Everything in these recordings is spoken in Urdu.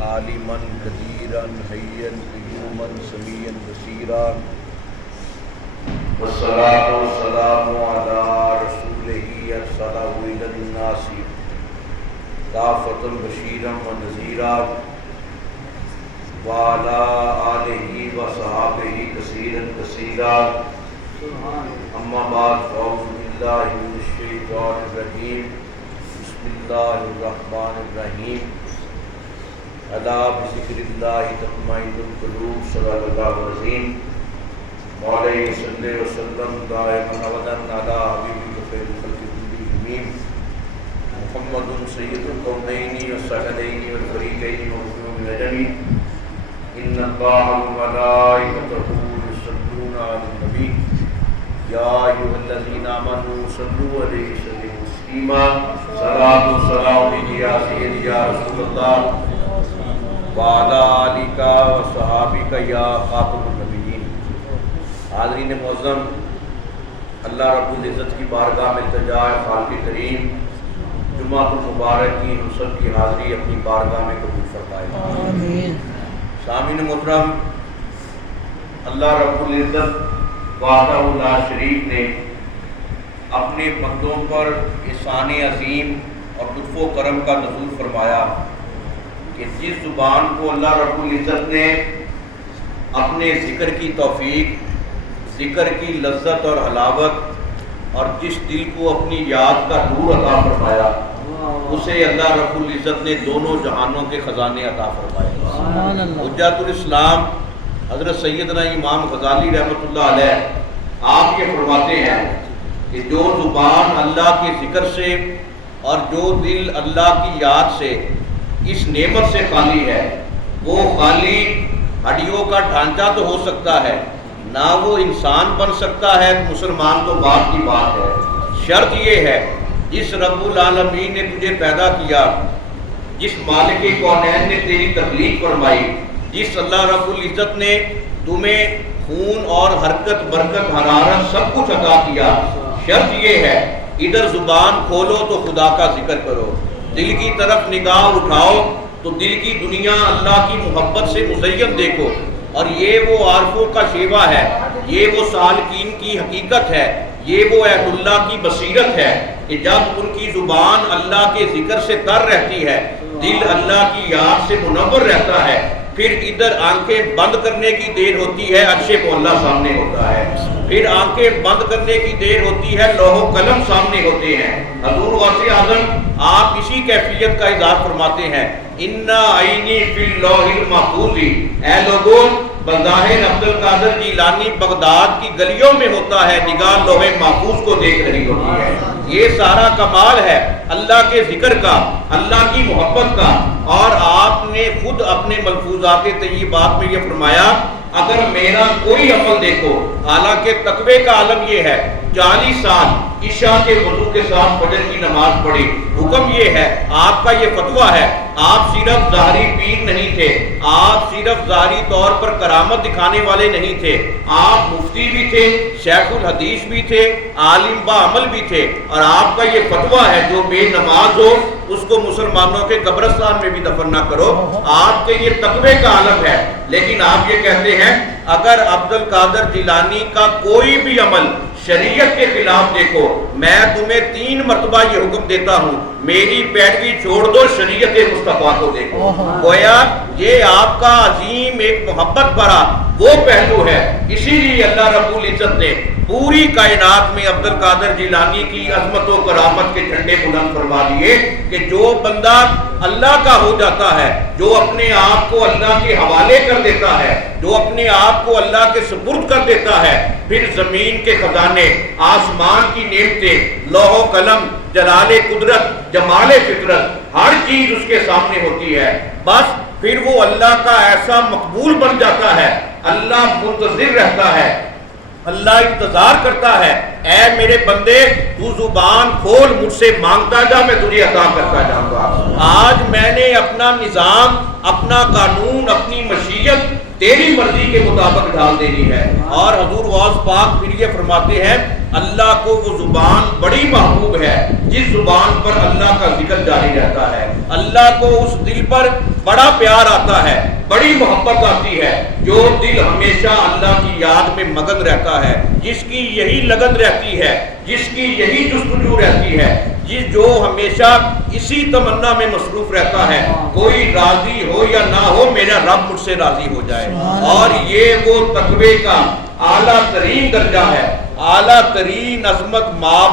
عالما قديرا حيا قيوما سميعا بصيرا والصلاة والسلام على رسوله أرسله إلى الناس كافة بشيرا ونذيرا وعلى آله وصحبه كثيرا كثيرا أما بعد فأعوذ بالله من الشيطان الرجيم بسم الله الرحمن الرحيم الا بذکر اللہ تطمئن القلوب صلی اللہ عظیم مولاي صلی وسلم دائما ابدا علی حبیبک خیر الخلق کلہم محمد سید الکونین والثقلین والفریقین ومظلوم العجم ان اللہ وملائکتہ یصلون علی النبی یا ایھا الذین آمنوا صلوا علیہ وسلموا تسلیما صلاۃ و سلام علیک یا سیدی یا رسول اللہ وعلی آلک و صحابک یا خاتم النبیین۔ حاضرین معظم، اللہ رب العزت کی بارگاہ میں التجا ہے خالق کریم جمعہ المبارک کی ہم سب کی حاضری اپنی بارگاہ میں قبول فرمائے آمین۔ سامعین محترم، اللہ رب العزت وحدہ لا شریک نے اپنے بندوں پر احسان عظیم اور لطف و کرم کا نزول فرمایا کہ جس زبان کو اللہ رب العزت نے اپنے ذکر کی توفیق، ذکر کی لذت اور حلاوت اور جس دل کو اپنی یاد کا نور عطا فرمایا اسے اللہ رب العزت نے دونوں جہانوں کے خزانے عطا فرمائے۔ حجت الاسلام حضرت سیدنا امام غزالی رحمۃ اللہ علیہ آپ یہ فرماتے ہیں کہ جو زبان اللہ کے ذکر سے اور جو دل اللہ کی یاد سے اس نعمت سے خالی ہے وہ خالی ہڈیوں کا ڈھانچہ تو ہو سکتا ہے، نہ وہ انسان بن سکتا ہے تو مسلمان تو بات کی بات ہے۔ شرط یہ ہے جس رب العالمین نے تجھے پیدا کیا، جس مالک کونین نے تیری تخلیق فرمائی، جس اللہ رب العزت نے تمہیں خون اور حرکت برکت حرارت سب کچھ عطا کیا، شرط یہ ہے ادھر زبان کھولو تو خدا کا ذکر کرو، دل کی طرف نگاہ اٹھاؤ تو دل کی دنیا اللہ کی محبت سے مزین دیکھو، اور یہ وہ عارفوں کا شیوا ہے، یہ وہ سالکین کی حقیقت ہے، یہ وہ اہل اللہ کی بصیرت ہے کہ جب ان کی زبان اللہ کے ذکر سے تر رہتی ہے، دل اللہ کی یاد سے منور رہتا ہے، پھر ادھر آنکھیں بند کرنے کی دیر ہوتی ہے عرش مولا سامنے ہوتا ہے، پھر آنکھیں بند کرنے کی دیر ہوتی ہے لوح و قلم سامنے ہوتے ہیں۔ حضور غوث اعظم آپ اسی کیفیت کا اظہار فرماتے ہیں، اِنَّا عَيْنِي فِي اللَّوْحِ الْمَحْفُوظِ، اے لوگوں بظاہر عبد القادر جیلانی بغداد کی گلیوں میں ہوتا ہے، نگاہ لوح محفوظ کو دیکھ رہی ہوتی ہے۔ یہ سارا کمال ہے اللہ کے ذکر کا، اللہ کی محبت کا، اور آپ نے خود اپنے ملفوظات طیبات میں یہ فرمایا اگر میرا کوئی عمل دیکھو، حالانکہ تقوی کا عالم یہ ہے 40 سال عشاء کے وضو کے ساتھ فجر کی نماز پڑھی، حکم یہ ہے آپ کا یہ فتویٰ ہے آپ صرف ظاہری پیر نہیں تھے، آپ صرف ظاہری طور پر کرامت دکھانے والے نہیں تھے، آپ مفتی بھی تھے، شیخ الحدیث بھی تھے، عالم با عمل بھی تھے، اور آپ کا یہ فتویٰ ہے جو بے نماز ہو اس کو مسلمانوں کے قبرستان میں بھی دفن نہ کرو، آپ کے یہ تقوی کا عالم ہے۔ لیکن آپ یہ کہتے ہیں اگر عبد القادر جیلانی کا کوئی بھی عمل شریعت کے خلاف دیکھو میں تمہیں 3 مرتبہ یہ حکم دیتا ہوں میری پیروی چھوڑ دو، شریعت مصطفیٰ کو دیکھو۔ گویا یہ آپ کا عظیم ایک محبت بھرا وہ پہلو ہے، اسی لیے اللہ رب العزت نے پوری کائنات میں عبد القادر جیلانی کی عظمت و کرامت کے جھنڈے بلند فرما دیے کہ جو بندہ اللہ کا ہو جاتا ہے، جو اپنے آپ کو اللہ کے حوالے کر دیتا ہے، جو اپنے آپ کو اللہ کے سپرد کر دیتا ہے، پھر زمین کے خزانے، آسمان کی نعمتیں، لوح و قلم، جلال قدرت، جمال فطرت، ہر چیز اس کے سامنے ہوتی ہے، بس پھر وہ اللہ کا ایسا مقبول بن جاتا ہے، اللہ منتظر رہتا ہے، اللہ انتظار کرتا ہے، اے میرے بندے تو زبان کھول مجھ سے مانگتا جا میں تجھے عطا کرتا جاؤں گا۔ آج میں نے اپنا نظام، اپنا قانون، اپنی مشیت تیری مرضی کے مطابق ڈال دینی ہے، اور حضور غوث پاک پھر یہ فرماتے ہیں اللہ کو وہ زبان بڑی محبوب ہے جس زبان پر اللہ کا ذکر جاری رہتا ہے. اللہ کو اس دل پر بڑا پیار آتا ہے, بڑی محبت آتی ہے جو دل ہمیشہ اللہ کی یاد میں مگن رہتا ہے, جس کی یہی لگن رہتی ہے, جس کی یہی جستجو رہتی ہے, جو ہمیشہ اسی تمنا میں مصروف رہتا ہے کوئی راضی ہو یا نہ ہو میرا رب مجھ سے راضی ہو جائے. اور یہ وہ تقوی کا اعلیٰ ترین درجہ ہے, اعلیٰ ترین عظمت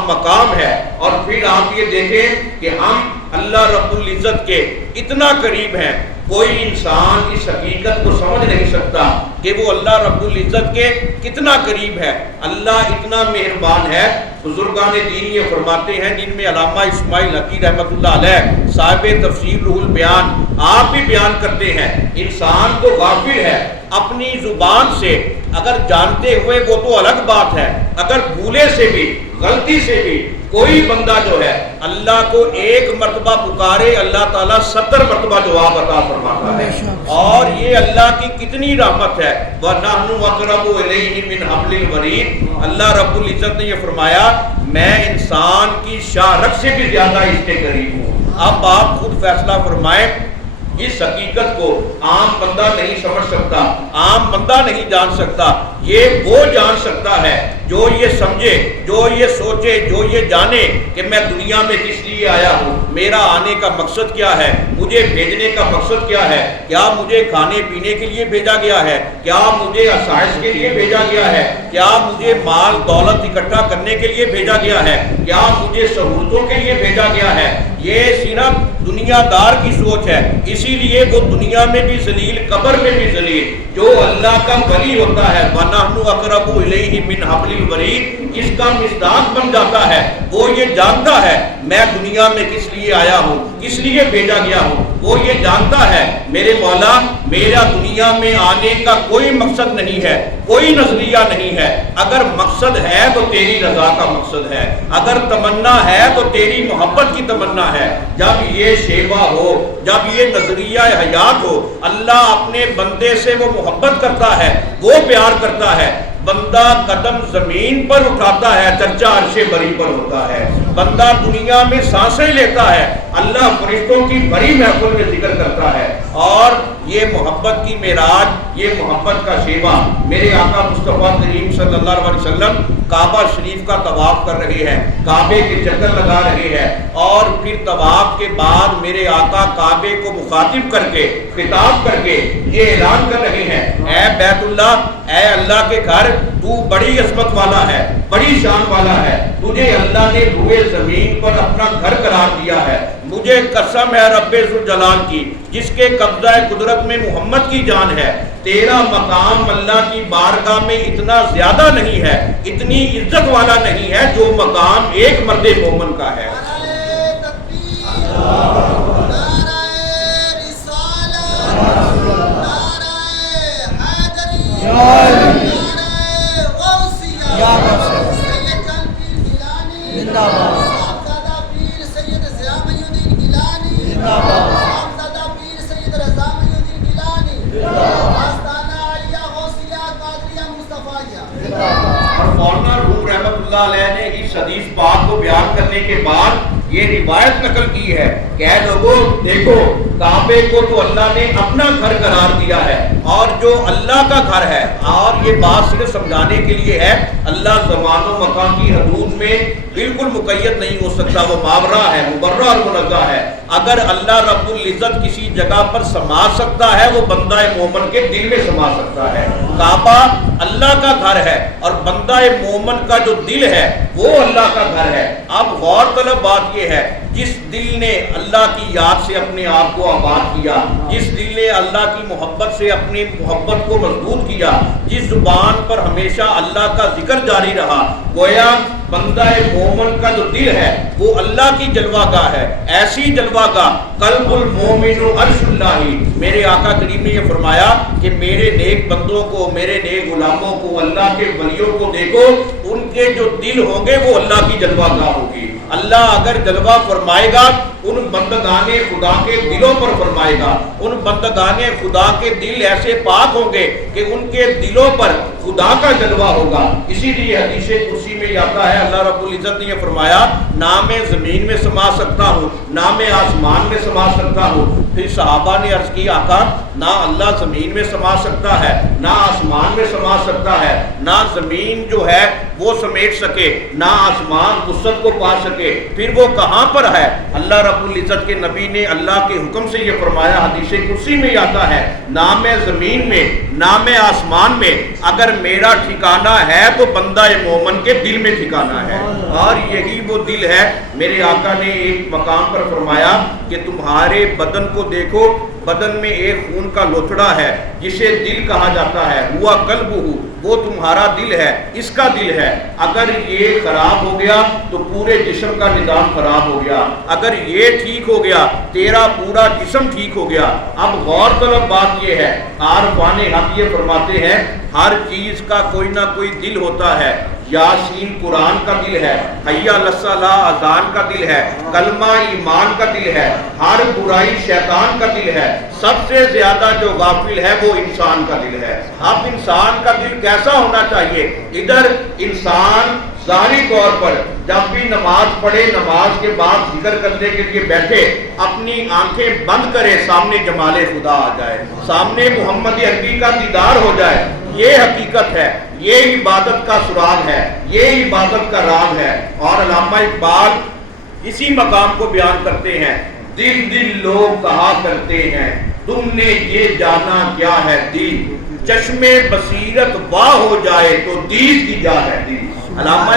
مقام ہے. اور پھر آپ یہ دیکھیں کہ ہم اللہ رب العزت کے اتنا قریب ہیں, کوئی انسان اس حقیقت کو سمجھ نہیں سکتا کہ وہ اللہ رب العزت کے کتنا قریب ہے. اللہ اتنا مہربان ہے. بزرگان دین یہ فرماتے ہیں, جن میں علامہ اسماعیل حقی رحمۃ اللہ علیہ صاحب تفسیر روح البیان آپ بھی بیان کرتے ہیں, انسان تو غافل ہے اپنی زبان سے, اگر جانتے ہوئے وہ تو الگ بات ہے, اگر بھولے سے بھی غلطی سے بھی کوئی بندہ جو ہے اللہ کو ایک مرتبہ پکارے اللہ تعالیٰ 70 مرتبہ جواب عطا فرماتا ہے. اور یہ اللہ کی کتنی رحمت ہے. وَنَحْنُ أَقْرَبُ إِلَيْهِ مِنْ حَبْلِ الْوَرِيدِ, اللہ رب العزت نے یہ فرمایا میں انسان کی شاہرگ سے بھی زیادہ اس کے قریب ہوں. اب آپ خود فیصلہ فرمائیں, اس حقیقت کو عام بندہ نہیں سمجھ سکتا, عام بندہ نہیں جان سکتا. یہ وہ جان سکتا ہے جو یہ سمجھے, جو یہ سوچے, جو یہ جانے کہ میں دنیا میں کس لیے آیا ہوں, میرا آنے کا مقصد کیا ہے, مجھے بھیجنے کا مقصد کیا ہے, کیا مجھے کھانے پینے کے لیے بھیجا گیا ہے, کیا مجھے آسائش کے لیے بھیجا گیا ہے, کیا مجھے مال دولت اکٹھا کرنے کے لیے بھیجا گیا ہے, کیا مجھے سہولتوں کے لیے بھیجا گیا ہے. یہ صرف دنیا دار کی سوچ ہے. اسی لیے وہ دنیا میں بھی ذلیل, قبر میں بھی ذلیل. جو اللہ کا ولی ہوتا ہے وَنَحْنُ أَقْرَبُ إِلَيْهِ مِنْ حَبْلِ الْوَرِيدِ, اس کا مصداق بن جاتا ہے. وہ یہ جانتا ہے میں دنیا میں کس لیے آیا ہوں, کس لیے بھیجا گیا ہوں. وہ یہ جانتا ہے میرے مولا میرا دنیا میں آنے کا کوئی مقصد نہیں ہے, کوئی نظریہ نہیں ہے. اگر مقصد ہے تو تیری رضا کا مقصد ہے, اگر تمنا ہے تو تیری محبت کی تمنا ہے. جب یہ شیوا ہو, جب یہ نظریہ حیات ہو, اللہ اپنے بندے سے وہ محبت کرتا ہے, وہ پیار کرتا ہے. بندہ قدم زمین پر اٹھاتا ہے چرچا عرش بری پر ہوتا ہے. بندہ دنیا میں سانسیں لیتا ہے, اللہ فرشتوں کی بڑی محفل میں ذکر کرتا ہے. اور یہ محبت کی معراج, یہ محبت کا شیوا. میرے آقا مصطفیٰ کریم صلی اللہ علیہ وسلم کعبہ شریف کا طواف کر رہے ہیں, کعبے کے چکر لگا رہے ہیں, اور پھر طواف کے بعد میرے آقا کعبے کو مخاطب کر کے, خطاب کر کے یہ اعلان کر رہے ہیں, اے بیت اللہ, اے اللہ کے گھر, تو بڑی عظمت والا ہے, بڑی شان والا ہے. تجھے اللہ نے روئے زمین پر اپنا گھر قرار دیا ہے. مجھے قسم ہے رب ذوالجلال کی جس کے قبضہ قدرت میں محمد کی جان ہے, تیرا مقام اللہ کی بارگاہ میں اتنا زیادہ نہیں ہے, اتنی عزت والا نہیں ہے جو مقام ایک مرد مومن کا ہے. نے اس حدیث پاک کو بیان کرنے کے بعد یہ روایت نقل کی ہے کہ اے لوگوں دیکھو, کعبے کو تو اللہ نے اپنا گھر قرار دیا ہے, اور جو اللہ کا گھر ہے, اور یہ بات صرف سمجھانے کے لیے ہے, اللہ زمان و مکان کی حدود میں بالکل مقید نہیں ہو سکتا, وہ مابرہ ہے, مبرہ اور منزہ ہے. اگر اللہ رب العزت کسی جگہ پر سما سکتا ہے وہ بندہ مومن کے دل میں سما سکتا ہے. کعبہ اللہ کا گھر ہے اور بندہ مومن کا جو دل ہے وہ اللہ کا گھر ہے. اب غور طلب بات یہ ہے, جس دل نے اللہ کی یاد سے اپنے آپ کو آباد کیا, جس دل نے اللہ کی محبت سے اپنی محبت کو مضبوط کیا, جس زبان پر ہمیشہ اللہ کا ذکر جاری رہا, گویا بندہ مومن کا جو دل ہے وہ اللہ کی جلوہ گاہ ہے. ایسی جلوہ گاہ قلب المومن عرش اللہ. میرے آقا کریم نے یہ فرمایا کہ میرے نیک بندوں کو, میرے نیک غلاموں کو, اللہ کے ولیوں کو دیکھو, ان کے جو دل ہوں گے وہ اللہ کی جلوہ گاہ ہوگی. اللہ اگر جلوہ فرمائے گا ان بندگان خدا کے دلوں پر فرمائے گا. ان بندگان خدا کے دل ایسے پاک ہوں گے کہ ان کے دلوں پر خدا کا جلوہ ہوگا. اسی لیے حدیث قدسی میں آتا ہے اللہ رب العزت نے یہ فرمایا نہ میں زمین میں سما سکتا ہوں نہ میں آسمان میں سما سکتا ہوں. پھر صحابہ نے عرض کی آقا نہ اللہ زمین میں سما سکتا ہے نہ آسمان میں سما سکتا ہے, نہ زمین جو ہے وہ سمیٹ سکے نہ آسمان وسعت کو پا سکے, پھر وہ کہاں پر ہے؟ اللہ رب العزت کے نبی نے اللہ کے حکم سے یہ فرمایا حدیث قدسی میں آتا ہے نہ میں زمین میں نہ میں آسمان میں, اگر میرا ٹھکانہ ہے تو بندہ مومن کے دل میں ٹھکانہ ہے. اور یہی وہ دل ہے. میرے آقا نے ایک مقام پر فرمایا کہ تمہارے بدن کو دیکھو, بدن میں ایک خون کا لوتھڑا ہے جسے دل کہا جاتا ہے, ہوا قلب ہو, وہ تمہارا دل ہے, اس کا دل ہے. اگر یہ خراب ہو گیا تو پورے جسم کا نظام خراب ہو گیا, اگر یہ ٹھیک ہو گیا تیرا پورا جسم ٹھیک ہو گیا. اب غور طلب بات یہ ہے, عارفان حق یہ فرماتے ہیں ہر چیز کا کوئی نہ کوئی دل ہوتا ہے. یاسین قرآن کا دل ہے, حی علی الصلاۃ اذان کا دل ہے, کلمہ ایمان کا دل ہے, ہر برائی شیطان کا دل ہے. سب سے زیادہ جو غافل ہے وہ انسان کا دل ہے. اب انسان کا دل کیسا ہونا چاہیے؟ ادھر انسان ظاہری طور پر جب بھی نماز پڑھے, نماز کے بعد ذکر کرنے کے لیے بیٹھے, اپنی آنکھیں بند کرے, سامنے جمال خدا آ جائے, سامنے محمد عربی کا دیدار ہو جائے. یہ حقیقت ہے, یہ عبادت کا سراغ ہے, یہ عبادت کا راز ہے. اور علامہ اقبال اسی مقام کو بیان کرتے ہیں, دل دل لوگ کہا کرتے ہیں تم نے یہ جانا کیا ہے دل, چشم بصیرت واہ ہو جائے تو دید کی جا ہے دل. علامہ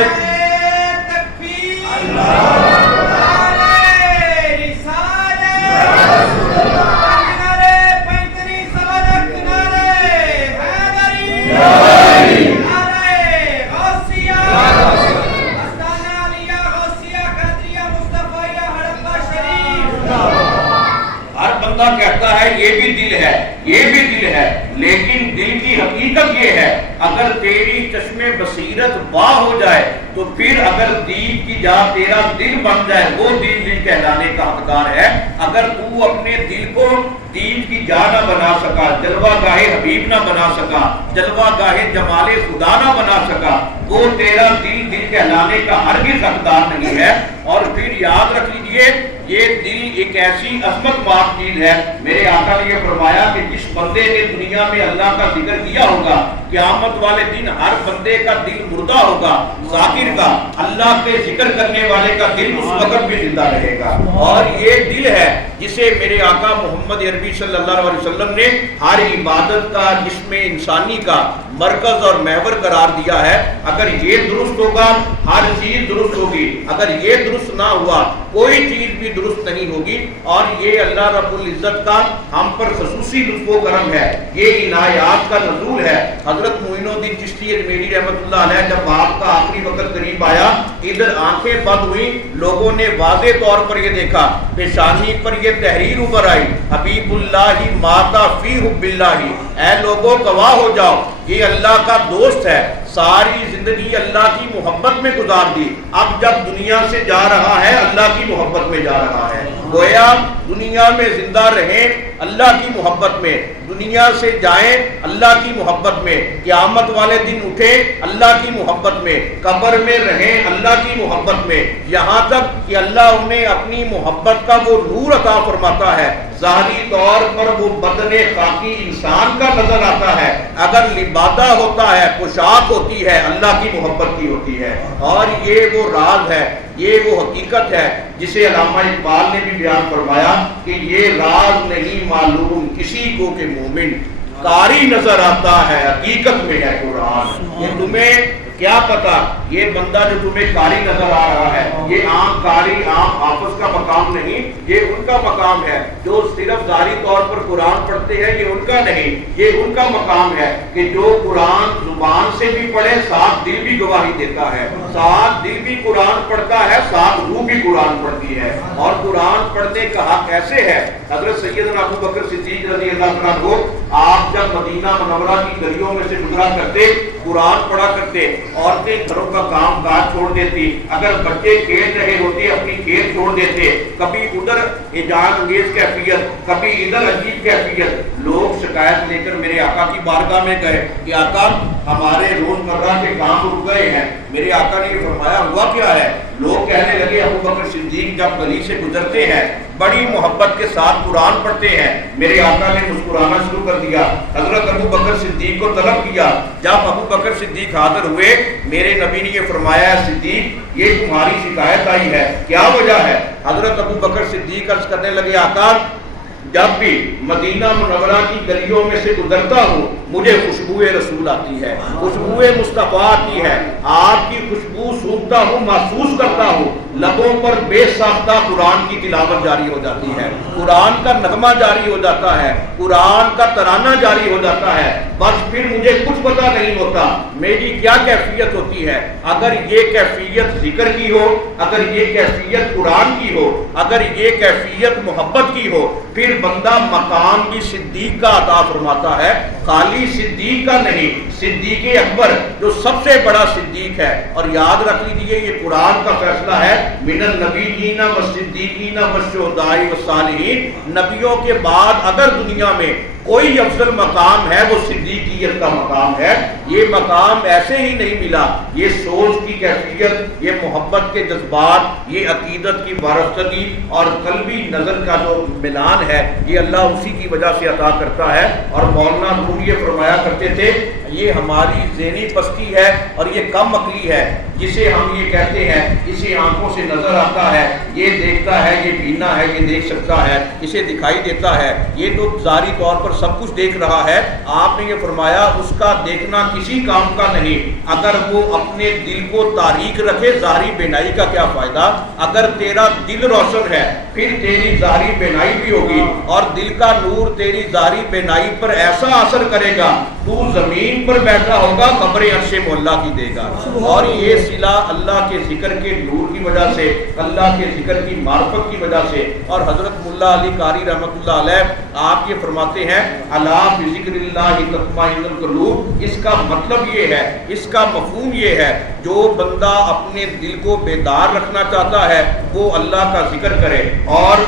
کہتا ہے یہ بھی دل ہے, یہ بھی دل ہے, لیکن دل کی حقیقت یہ ہے اگر تیری چشم بصیرت واہ ہو جائے تو پھر اگر دید کی جا تیرا دل بن جائے وہ دل کہلانے کا حقدار ہے. اگر تو اپنے دل کو دید کی جا نہ بنا سکا, جلوہ گاہ حبیب نہ بنا سکا, جلوہ گاہ جمال خدا نہ بنا سکا, وہ تیرا دل کہلانے کا ہرگز حقدار نہیں ہے. اور پھر یاد رکھ لیجئے یہ دل ایک ایسی عظمت ماب چیز ہے. میرے آقا نے یہ فرمایا کہ جس بندے نے دنیا میں اللہ کا ذکر کیا ہوگا قیامت والے دن ہر بندے کا دل مردہ ہوگا, ذاکر کا, اللہ کے ذکر کرنے والے کا دل اس وقت بھی زندہ رہے گا. اور یہ دل ہے جسے میرے آقا محمد عربی صلی اللہ علیہ وسلم نے ہر عبادت کا جسم انسانی کا مرکز اور محور قرار دیا ہے. اگر یہ درست ہوگا ہر چیز درست ہوگی, اگر یہ درست نہ ہوا کوئی چیز بھی درست نہیں ہوگی. اور یہ اللہ رب العزت کا ہم پر خصوصی لطف و کرم ہے, یہ عنایات کا نزول ہے. حضرت معین الدین چشتی اجمیری رحمۃ اللہ علیہ جب آپ کا آخری وقت قریب آیا, ادھر آنکھیں بند ہوئی, لوگوں نے واضح طور پر یہ دیکھا, پیشانی پر یہ تحریر ابھر آئی, حبیب اللہ ماتا فی حب اللہ, اے لوگوں گواہ ہو جاؤ یہ اللہ کا دوست ہے, ساری زندگی اللہ کی محبت میں گزار دی, اب جب دنیا سے جا رہا ہے اللہ کی محبت میں جا رہا ہے. گویا دنیا میں زندہ رہیں اللہ کی محبت میں, دنیا سے جائیں اللہ کی محبت میں, قیامت والے دن اٹھیں اللہ کی محبت میں, قبر میں رہیں اللہ کی محبت میں, یہاں تک کہ اللہ انہیں اپنی محبت کا وہ نور عطا فرماتا ہے. ظاہری طور پر وہ بدن خاکی انسان کا نظر آتا ہے, اگر لبادہ ہوتا ہے, پوشاک ہوتی ہے, اللہ کی محبت کی ہوتی ہے. اور یہ وہ راز ہے, یہ وہ حقیقت ہے جسے علامہ اقبال نے بھی بیان فرمایا کہ یہ راز نہیں معلوم کسی کو کہ مومن قاری نظر آتا ہے, حقیقت میں ہے قرآن. یہ تمہیں کیا پتا, یہ بندہ جو تمہیں قاری نظر آ رہا ہے یہ عام قاری عام حافظ کا مقام نہیں, یہ ان کا مقام ہے. جو صرف ظاہری طور پر قرآن پڑھتے ہیں یہ ان کا نہیں, یہ ان کا مقام ہے کہ جو قرآن زبان سے بھی پڑھے ساتھ دل بھی گواہی دیتا ہے, ساتھ دل بھی قرآن پڑھتا ہے, ساتھ روح بھی قرآن پڑھتی ہے. اور قرآن پڑھنے کا حق ایسے ہے, حضرت سیدنا ابو بکر صدیق رضی اللہ عنہ کو آپ جب مدینہ منورہ کی گلیوں میں سے گزرا کرتے قرآن پڑھا کرتے، عورتیں گھروں کا کام کاج چھوڑ دیتی، اگر بچے کھیل رہے ہوتے اپنی کھیل چھوڑ دیتے، کبھی ادھر اعجاز انگیز کیفیت، کبھی ادھر عجیب کیفیت۔ لوگ شکایت لے کر میرے آقا کی بارگاہ میں گئے کہ آقا ہمارے روزمرہ کے کام رک گئے ہیں۔ میرے آقا نے یہ فرمایا ہوا کیا ہے؟ لوگ کہنے لگے ابو بکر صدیق جب گلی سے گزرتے ہیں بڑی محبت کے ساتھ قرآن پڑھتے ہیں۔ میرے آقا نے مسکرانا شروع کر دیا، حضرت ابو بکر صدیق کو طلب کیا۔ جب ابو بکر صدیق حاضر ہوئے، میرے نبی نے یہ فرمایا صدیق یہ تمہاری شکایت آئی ہے، کیا وجہ ہے؟ حضرت ابو بکر صدیق عرض کرنے لگے آقا جب بھی مدینہ منورہ کی گلیوں میں سے گزرتا ہوں مجھے خوشبو رسول آتی ہے، خوشبو مصطفیٰ آتی ہے، آپ کی خوشبو سونگتا ہوں، محسوس کرتا ہوں، لبوں پر بے ساختہ قرآن کی تلاوت جاری ہو جاتی ہے، قرآن کا نغمہ جاری ہو جاتا ہے، قرآن کا ترانہ جاری ہو جاتا ہے، بس پھر مجھے کچھ پتہ نہیں ہوتا میری کیا کیفیت ہوتی ہے۔ اگر یہ کیفیت ذکر کی ہو، اگر یہ کیفیت قرآن کی ہو، اگر یہ کیفیت محبت کی ہو، پھر بندہ مقام بھی صدیق کا عطا فرماتا ہے، خالی صدیق کا نہیں، صدیق اکبر جو سب سے بڑا صدیق ہے۔ اور یاد رکھ لیجیے یہ قرآن کا فیصلہ ہے، من النبیین والصدیقین والشہداء والصالحین، نبیوں کے بعد اگر دنیا میں کوئی افضل مقام ہے وہ صدیقیت کا مقام ہے۔ یہ مقام ایسے ہی نہیں ملا، یہ سوچ کی کیفیت، یہ محبت کے جذبات، یہ عقیدت کی وارثگی اور قلبی نظر کا جو ملان ہے یہ اللہ اسی کی وجہ سے عطا کرتا ہے۔ اور مولانا روم یہ فرمایا کرتے تھے یہ ہماری ذہنی پستی ہے اور یہ کم عقلی ہے جسے ہم یہ کہتے ہیں اسے آنکھوں سے نظر آتا ہے، یہ دیکھتا ہے، یہ بینا ہے، یہ دیکھ سکتا ہے، اسے دکھائی دیتا ہے، یہ تو ظاہری طور پر سب کچھ دیکھ رہا ہے۔ آپ نے یہ فرمایا اس کا دیکھنا کسی کام کا نہیں، اگر وہ اپنے دل کو تاریک رکھے ظاہری بینائی کا کیا فائدہ؟ اگر تیرا دل روشن ہے پھر تیری ظاہری بینائی بھی ہوگی، اور دل کا نور تیری ظاہری بینائی پر ایسا اثر کرے گا تو زمین پر بیٹھا ہوگا قبر عرش مولا کی دے گا۔ اور یہ صلہ اللہ کے ذکر کے نور کی وجہ سے، اللہ کے ذکر کی معرفت کی وجہ سے۔ اور حضرت ملا علی قاری رحمۃ اللہ علیہ آپ یہ فرماتے ہیں الا بذکر اللہ تطمئن القلوب، اس کا مطلب یہ ہے، اس کا مفہوم یہ ہے جو بندہ اپنے دل کو بیدار رکھنا چاہتا ہے وہ اللہ کا ذکر کرے۔ اور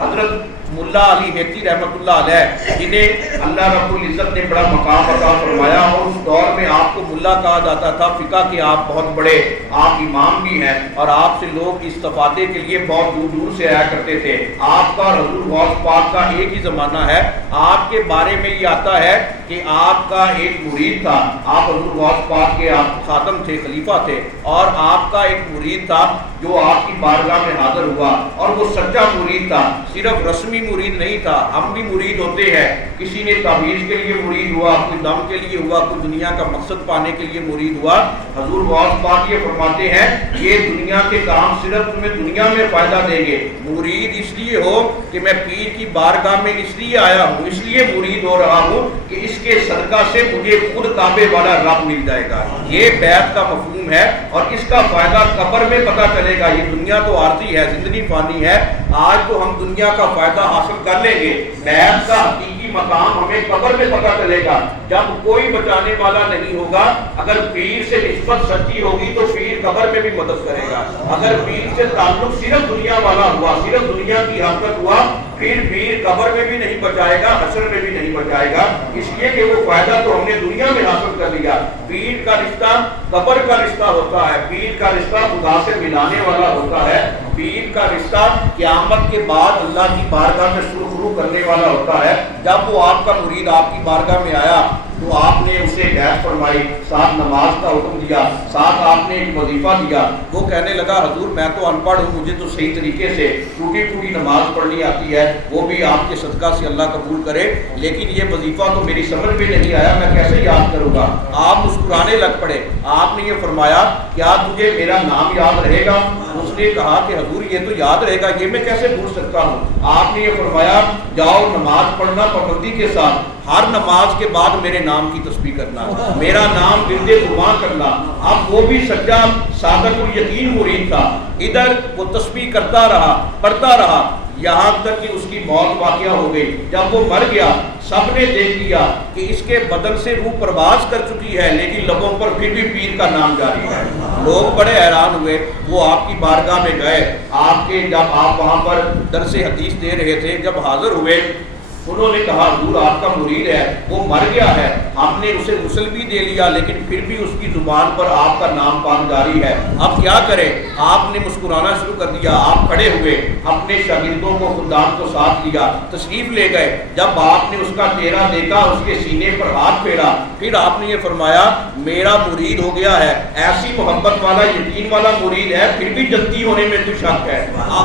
حضرت ملا علی حیتی رحمۃ اللہ علیہ جنہیں اللہ رب العزت نے بڑا مقام عطا فرمایا، اور اس دور میں آپ کو ملا کہا جاتا تھا، فقہ کے آپ بہت بڑے آپ امام بھی ہیں، اور آپ سے لوگ استفادے کے لیے بہت دور دور سے آیا کرتے تھے۔ آپ کا حضور غوث پاک کا ایک ہی زمانہ ہے، آپ کے بارے میں یہ آتا ہے کہ آپ کا ایک مرید تھا، آپ حضور غوث پاک کے آپ خاتم تھے، خلیفہ تھے، اور آپ کا ایک مرید تھا جو آپ کی بارگاہ میں حاضر ہوا، اور وہ سچا مرید تھا، صرف رسمی مرید نہیں تھا۔ ہم بھی مرید ہوتے ہیں، کسی نے تعویذ کے لیے مرید ہوا، کوئی دم کے لیے ہوا، کوئی دنیا کا مقصد پانے کے لیے مرید ہوا۔ حضور غوث پاک یہ فرماتے ہیں یہ دنیا کے کام صرف تمہیں دنیا میں فائدہ دیں گے، مرید اس لیے ہو کہ میں پیر کی بارگاہ میں اس لیے آیا ہوں، اس لیے مرید ہو رہا ہوں کہ اس کے صدقہ سے مجھے خود کعبے والا رب مل جائے گا۔ یہ بیعت کا مفہوم ہے، اور اس کا فائدہ قبر میں پتہ چلے گا۔ یہ دنیا تو عارضی ہے، زندگی فانی ہے، آج تو ہم دنیا کا فائدہ حاصل کر لیں گے، بیعت کا حقیقی مقام ہمیں قبر میں پتہ چلے گا جب کوئی بچانے والا نہیں ہوگا۔ اگر پیر سے نسبت سچی ہوگی تو پیر قبر میں بھی مدد کرے گا، اگر پیر سے تعلق صرف دنیا والا ہوا، صرف دنیا کی حرکت ہوا، پھر پیر قبر میں بھی نہیں بچائے گا، حشر میں بھی نہیں بچائے گا، اس لیے کہ وہ فائدہ تو ہم نے دنیا میں حاصل کر لیا۔ پیر کا رشتہ قبر کا رشتہ ہوتا ہے، پیر کا رشتہ خدا سے ملانے والا ہوتا ہے، پیر کا رشتہ قیامت کے بعد اللہ کی بارگاہ میں سرخرو کرنے والا ہوتا ہے۔ جب وہ آپ کا مرید آپ کی بارگاہ میں آیا تو آپ نے اسے بیعت فرمائی، ساتھ نماز کا حکم دیا، ساتھ آپ نے ایک وظیفہ دیا۔ وہ کہنے لگا حضور میں تو ان پڑھ ہوں، مجھے تو صحیح طریقے سے ٹوٹی ٹوٹی نماز پڑھنی آتی ہے، وہ بھی آپ کے صدقہ سے اللہ قبول کرے، لیکن یہ وظیفہ تو میری سمجھ میں نہیں آیا، میں کیسے یاد کروں گا؟ آپ مسکرانے لگ پڑے۔ آپ نے یہ فرمایا کیا تجھے میرا نام یاد رہے گا؟ اس نے کہا کہ حضور یہ تو یاد رہے گا، یہ میں کیسے بھول سکتا ہوں؟ آپ نے یہ فرمایا جاؤ نماز پڑھنا پابندی کے ساتھ، ہر نماز کے بعد میرے نام کی تسبیح کرنا، میرا نام ورد قربان کرنا۔ اب وہ بھی سچا صادق الیقین مرید تھا، ادھر وہ تسبیح کرتا رہا، پڑھتا رہا، یہاں تک کہ اس کی موت واقعہ ہو گئی۔ جب وہ مر گیا سب نے دیکھ لیا کہ اس کے بدن سے روح پرواز کر چکی ہے، لیکن لبوں پر پھر بھی پیر کا نام جاری ہے۔ لوگ بڑے حیران ہوئے، وہ آپ کی بارگاہ میں گئے، آپ کے جب آپ وہاں پر درس حدیث دے رہے تھے، جب حاضر ہوئے انہوں نے کہا حضور آپ کا مرید ہے، وہ مر گیا ہے، ہم نے اسے غسل بھی دے لیا لیکن پھر بھی اس کی زبان پر آپ کا نام پان جاری ہے، اب کیا کریں؟ آپ نے مسکرانا شروع کر دیا، آپ کھڑے ہوئے، اپنے شاگردوں کو خدام کو ساتھ لیا، تشریف لے گئے۔ جب آپ نے اس کا چہرہ دیکھا، اس کے سینے پر ہاتھ پھیرا، پھر آپ نے یہ فرمایا میرا مرید ہو گیا ہے، ایسی محبت والا یقین والا مرید ہے، پھر بھی جنتی ہونے میں تو شک ہے۔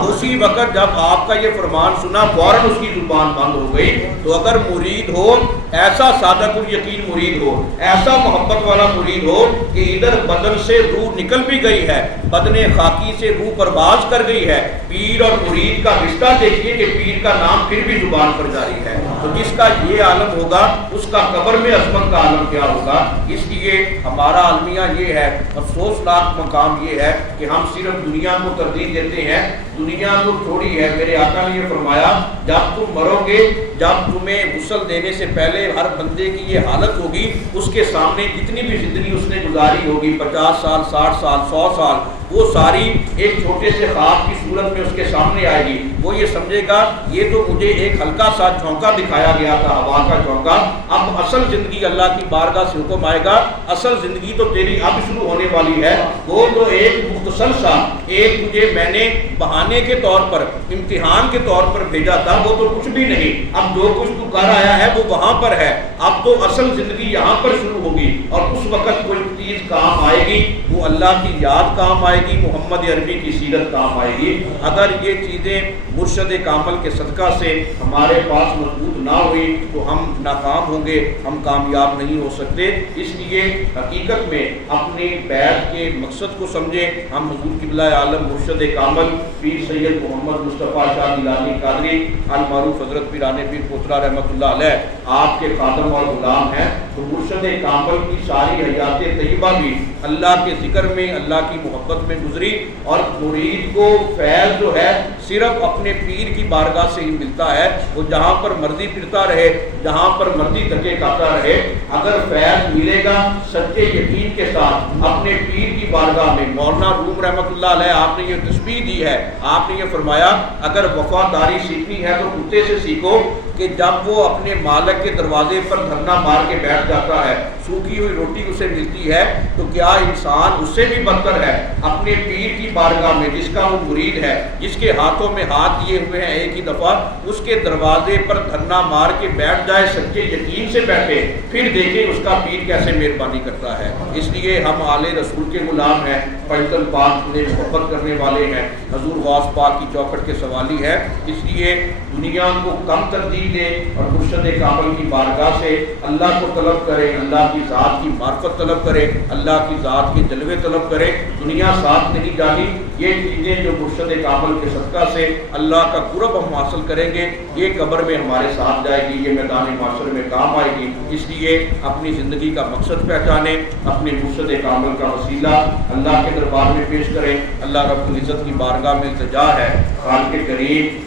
اسی وقت جب آپ کا یہ فرمان سنا فوراً اس کی زبان بند ہو گئی۔ تو اگر مرید ہو، ایسا صادق الیقین مرید ہو، ایسا محبت والا مرید ہو کہ ادھر بدن سے روح نکل بھی گئی ہے، بدن خاکی سے روح پرواز کر گئی ہے، پیر اور مرید کا رشتہ دیکھیے کہ پیر کا نام پھر بھی زبان پر جاری ہے، تو جس کا یہ عالم ہوگا اس کا قبر میں عظمت کا عالم کیا ہوگا۔ اس لیے ہمارا المیہ یہ ہے، افسوسناک مقام یہ ہے کہ ہم صرف دنیا کو ترجیح دیتے ہیں، دنیا تو تھوڑی ہے۔ میرے آقا نے یہ فرمایا جب تم مرو گے، جب تمہیں غسل دینے سے پہلے ہر بندے کی یہ حالت ہوگی، اس کے سامنے جتنی بھی زندگی اس نے گزاری ہوگی، 50 سال، 60 سال، 100 سال، وہ ساری ایک چھوٹے سے خواب کی صورت میں اس کے سامنے آئے گی۔ وہ یہ سمجھے گا یہ تو مجھے ایک ہلکا سا جھونکا دکھایا گیا تھا، ہوا کا جھونکا، اب اصل زندگی اللہ کی بارگاہ سے حکم آئے گا، اصل زندگی تو تیری اب شروع ہونے والی ہے۔ وہ تو ایک مختصر سا ایک تجھے میں نے بہانے کے طور پر، امتحان کے طور پر بھیجا تھا، وہ تو کچھ بھی نہیں، اب جو کچھ تو کر آیا ہے وہ وہاں پر ہے، اب تو اصل زندگی یہاں پر شروع ہوگی، اور اس وقت کوئی چیز کام آئے گی، وہ اللہ کی یاد کام آئے گی، محمد عربی کی سیرت کام آئے گی۔ اگر یہ چیزیں مرشد کامل کے صدقہ سے ہمارے پاس مضبوط نہ ہوئی تو ہم ناکام ہوں گے، ہم کامیاب نہیں ہو سکتے۔ اس لیے حقیقت میں اپنی بیعت کے مقصد کو سمجھیں۔ ہم حضور قبلہ عالم مرشد کامل پیر سید محمد مصطفیٰ شاہ گیلانی قادری المعروف حضرت پیران پیر پوترا رحمۃ اللہ علیہ آپ کے خادم اور غلام ہیں، تو مرشد کامل کی ساری حیات طیبہ بھی اللہ کے ذکر میں، اللہ کی محبت میں گزری، اور مرید کو فیض جو ہے صرف اپنے پیر کی بارگاہ سے ہی ملتا ہے۔ وہ جہاں پر مرضی پھرتا رہے، جہاں پر مرضی دھکے کھاتا رہے، اگر فیض ملے گا سچے یقین کے ساتھ اپنے پیر کی بارگاہ میں۔ مولانا روم رحمۃ اللہ علیہ آپ نے یہ تشبیہ دی ہے، آپ نے یہ فرمایا اگر وفاداری سیکھنی ہے تو کتے سے سیکھو، کہ جب وہ اپنے مالک کے دروازے پر دھرنا مار کے بیٹھ جاتا ہے، سوکھی ہوئی روٹی اسے ملتی ہے، تو کیا انسان اس سے بھی بدتر ہے اپنے پیر کی بارگاہ میں، جس کا وہ مرید ہے، جس کے ہاتھوں میں ہاتھ دیے ہوئے ہیں ایک ہی دفعہ، اس کے دروازے پر دھرنا مار کے بیٹھ جائے، سچے یقین سے بیٹھے، پھر دیکھیں اس کا پیر کیسے مہربانی کرتا ہے۔ اس لیے ہم آل رسول کے غلام ہیں، پیغمبر پاک نے محبت کرنے والے ہیں، حضور غوث پاک کی چوکھٹ کے سوالی ہے، اس لیے دنیا کو کم ترجیح دے اور مرشد کامل کی بارگاہ سے اللہ کو طلب کرے، اللہ کی ذات کی معرفت طلب کرے، اللہ کی ذات کے جلوے طلب کرے۔ دنیا ساتھ نہیں جانی، یہ چیزیں جو مرشد کامل کے صدقہ سے اللہ کا قرب ہم حاصل کریں گے، یہ قبر میں ہمارے ساتھ جائے گی، یہ میدان معاشر میں کام آئے گی۔ اس لیے اپنی زندگی کا مقصد پہچانیں، اپنے مرشد کامل کا وسیلہ اللہ کے دربار میں پیش کریں۔ اللہ رب العزت کی بارگاہ میں التجا ہے، خالق کریم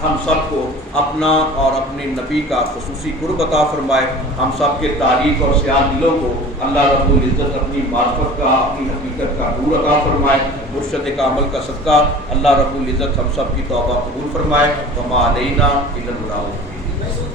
ہم سب کو اپنا اور اپنے نبی کا خصوصی قرب عطا فرمائے، ہم سب کے تاریک اور سیاہ دلوں کو اللہ رب العزت اپنی معرفت کا، اپنی حقیقت کا نور عطا فرمائے۔ مرشد کامل کا صدقہ اللہ رب العزت ہم سب کی توبہ قبول فرمائے۔ وما علینا الا البلاغ۔